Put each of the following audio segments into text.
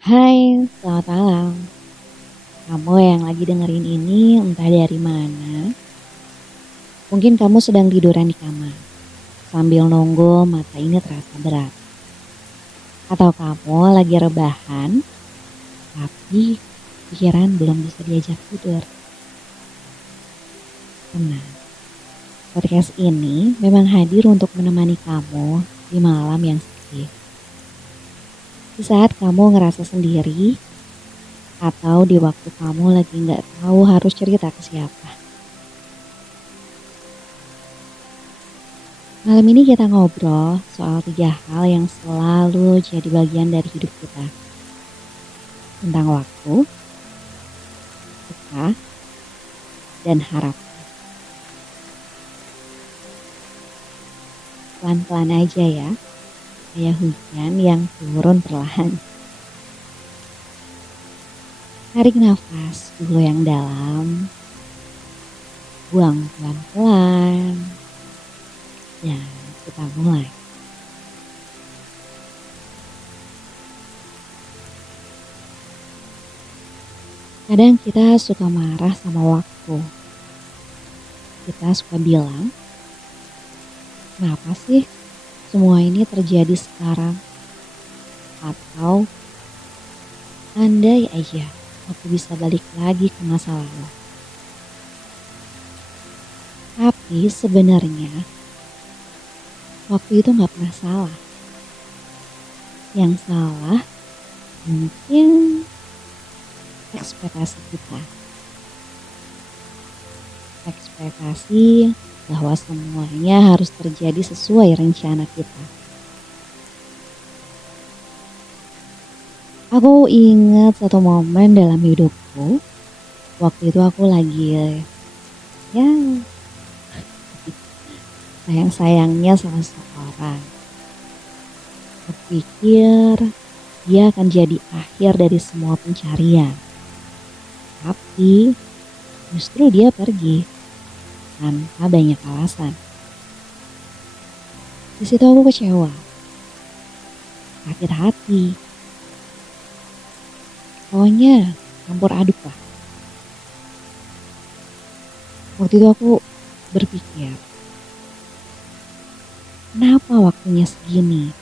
Hai, selamat malam. Kamu yang lagi dengerin ini entah dari mana, mungkin kamu sedang tiduran di kamar, sambil nunggu mata ini terasa berat. Atau kamu lagi rebahan, tapi pikiran belum bisa diajak tidur. Tenang, podcast ini memang hadir untuk menemani kamu di malam yang sepi. Di saat kamu ngerasa sendiri, atau di waktu kamu lagi nggak tahu harus cerita ke siapa. Malam ini kita ngobrol soal 3 hal yang selalu jadi bagian dari hidup kita. Tentang waktu, suka, dan harap. Pelan-pelan aja ya, kayak hujan yang turun perlahan. Tarik nafas dulu yang dalam, buang pelan-pelan, dan kita mulai. Kadang kita suka marah sama waktu. Kita suka bilang, kenapa sih semua ini terjadi sekarang? Atau andai aja aku bisa balik lagi ke masa lalu. Tapi sebenarnya waktu itu gak pernah salah. Yang salah mungkin ekspektasi kita. Ekspektasi bahwa semuanya harus terjadi sesuai rencana kita. Aku ingat satu momen dalam hidupku. Waktu itu aku lagi ya sayang-sayangnya sama seseorang. Aku pikir dia akan jadi akhir dari semua pencarian. Tapi justru dia pergi tanpa banyak alasan. Di situ aku kecewa, sakit hati. Pokoknya campur aduk lah. Waktu itu aku berpikir, kenapa waktunya segini?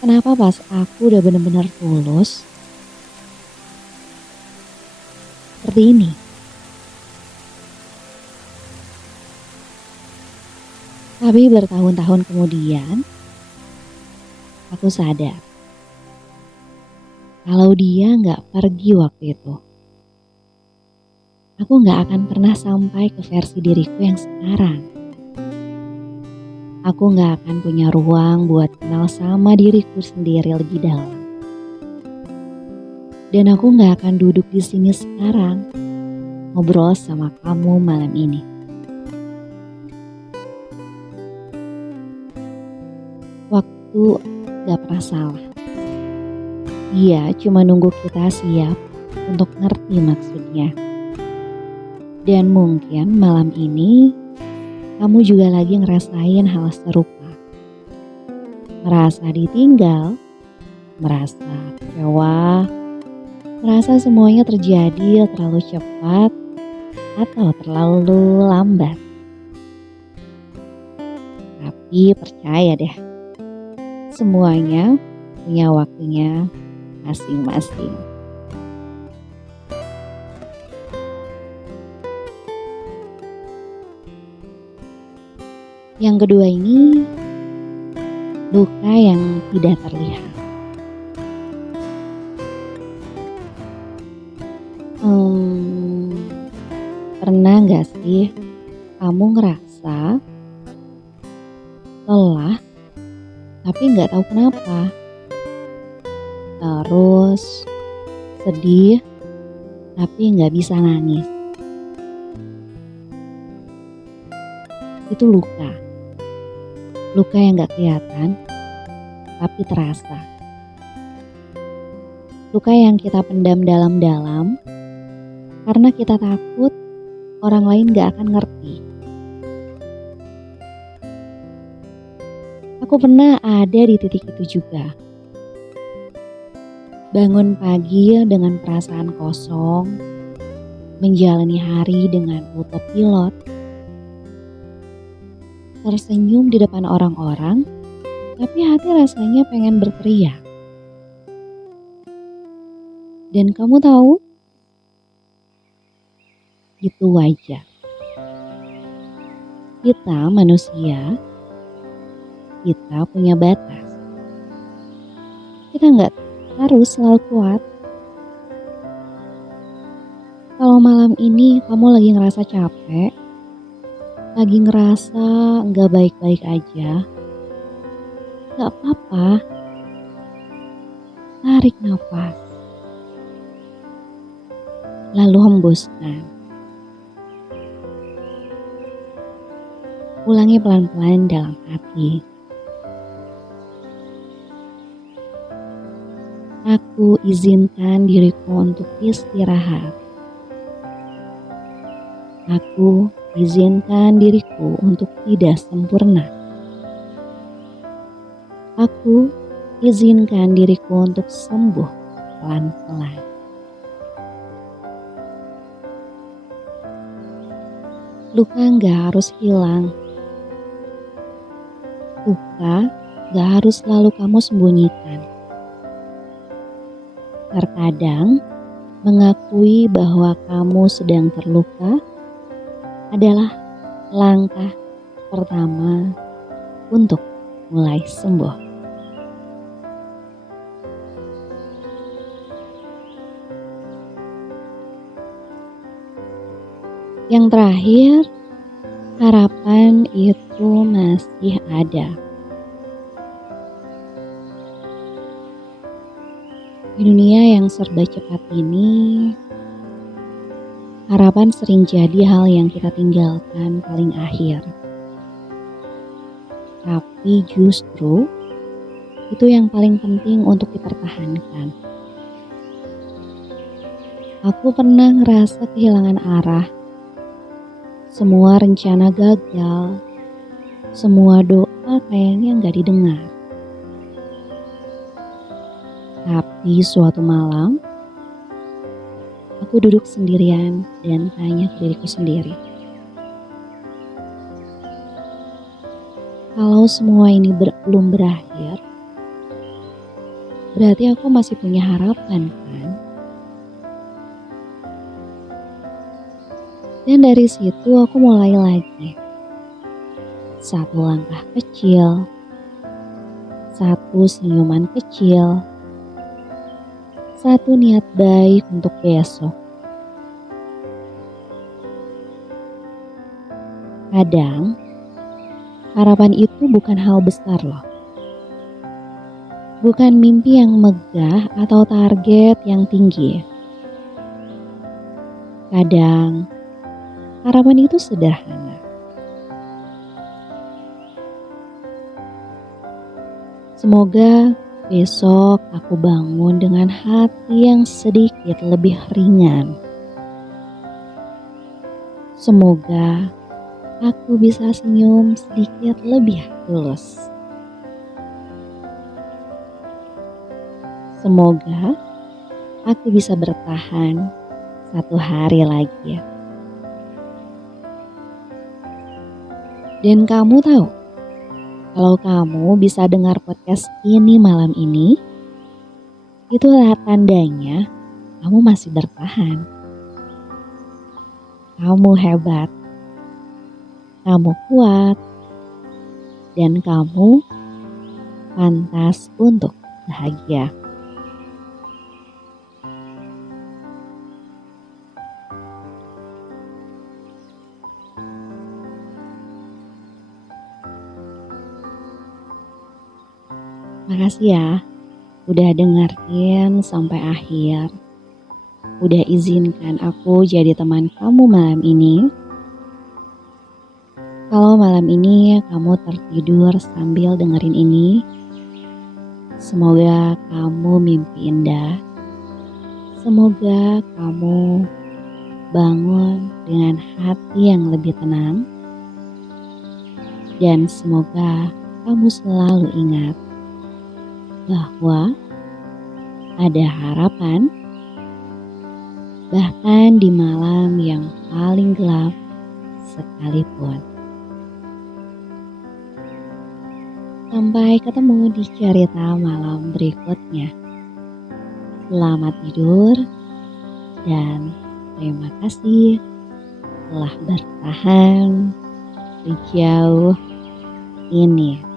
Kenapa pas aku udah benar-benar tulus seperti ini? Tapi bertahun-tahun kemudian, aku sadar kalau dia nggak pergi waktu itu, aku nggak akan pernah sampai ke versi diriku yang sekarang. Aku nggak akan punya ruang buat kenal sama diriku sendiri lebih dalam. Dan aku nggak akan duduk di sini sekarang ngobrol sama kamu malam ini. Waktu gak pernah salah. Dia cuma nunggu kita siap untuk ngerti maksudnya. Dan mungkin malam ini kamu juga lagi ngerasain hal serupa. Merasa ditinggal, merasa kecewa, merasa semuanya terjadi terlalu cepat atau terlalu lambat. Tapi percaya deh, semuanya punya waktunya masing-masing. Yang kedua ini luka yang tidak terlihat. Pernah gak sih kamu ngerasa lelah tapi gak tahu kenapa? Terus sedih tapi gak bisa nangis. Itu luka. Luka yang gak kelihatan tapi terasa. Luka yang kita pendam dalam-dalam karena kita takut orang lain gak akan ngerti. Aku pernah ada di titik itu juga. Bangun pagi dengan perasaan kosong, menjalani hari dengan autopilot, tersenyum di depan orang-orang, tapi hati rasanya pengen berteriak. Dan kamu tahu, itu wajar. Kita manusia, kita punya batas. Kita nggak harus selalu kuat. Kalau malam ini kamu lagi ngerasa capek, lagi ngerasa nggak baik-baik aja, nggak apa-apa. Tarik nafas, lalu hembuskan. Ulangi pelan-pelan dalam hati. Aku izinkan diriku untuk istirahat. Aku izinkan diriku untuk tidak sempurna. Aku izinkan diriku untuk sembuh pelan-pelan. Luka nggak harus hilang. Luka nggak harus selalu kamu sembunyikan. Terkadang, mengakui bahwa kamu sedang terluka adalah langkah pertama untuk mulai sembuh. Yang terakhir, harapan itu masih ada. Di dunia yang serba cepat ini, harapan sering jadi hal yang kita tinggalkan paling akhir. Tapi justru itu yang paling penting untuk dipertahankan. Aku pernah ngerasa kehilangan arah. Semua rencana gagal. Semua doa kayaknya nggak didengar. Tapi suatu malam, aku duduk sendirian dan tanya ke diriku sendiri. Kalau semua ini belum berakhir, berarti aku masih punya harapan kan? Dan dari situ aku mulai lagi. Satu langkah kecil, satu senyuman kecil, satu niat baik untuk besok. Kadang, harapan itu bukan hal besar loh. Bukan mimpi yang megah atau target yang tinggi. Kadang, harapan itu sederhana. Semoga besok aku bangun dengan hati yang sedikit lebih ringan. Semoga aku bisa senyum sedikit lebih tulus. Semoga aku bisa bertahan satu hari lagi. Dan kamu tahu, kalau kamu bisa dengar podcast ini malam ini, itu tandanya kamu masih bertahan. Kamu hebat, kamu kuat, dan kamu pantas untuk bahagia. Makasih ya, udah dengerin sampai akhir. Udah izinkan aku jadi teman kamu malam ini. Kalau malam ini kamu tertidur sambil dengerin ini, semoga kamu mimpi indah. Semoga kamu bangun dengan hati yang lebih tenang. Dan semoga kamu selalu ingat bahwa ada harapan, bahkan di malam yang paling gelap sekalipun. Sampai ketemu di cerita malam berikutnya. Selamat tidur dan terima kasih telah bertahan sejauh ini.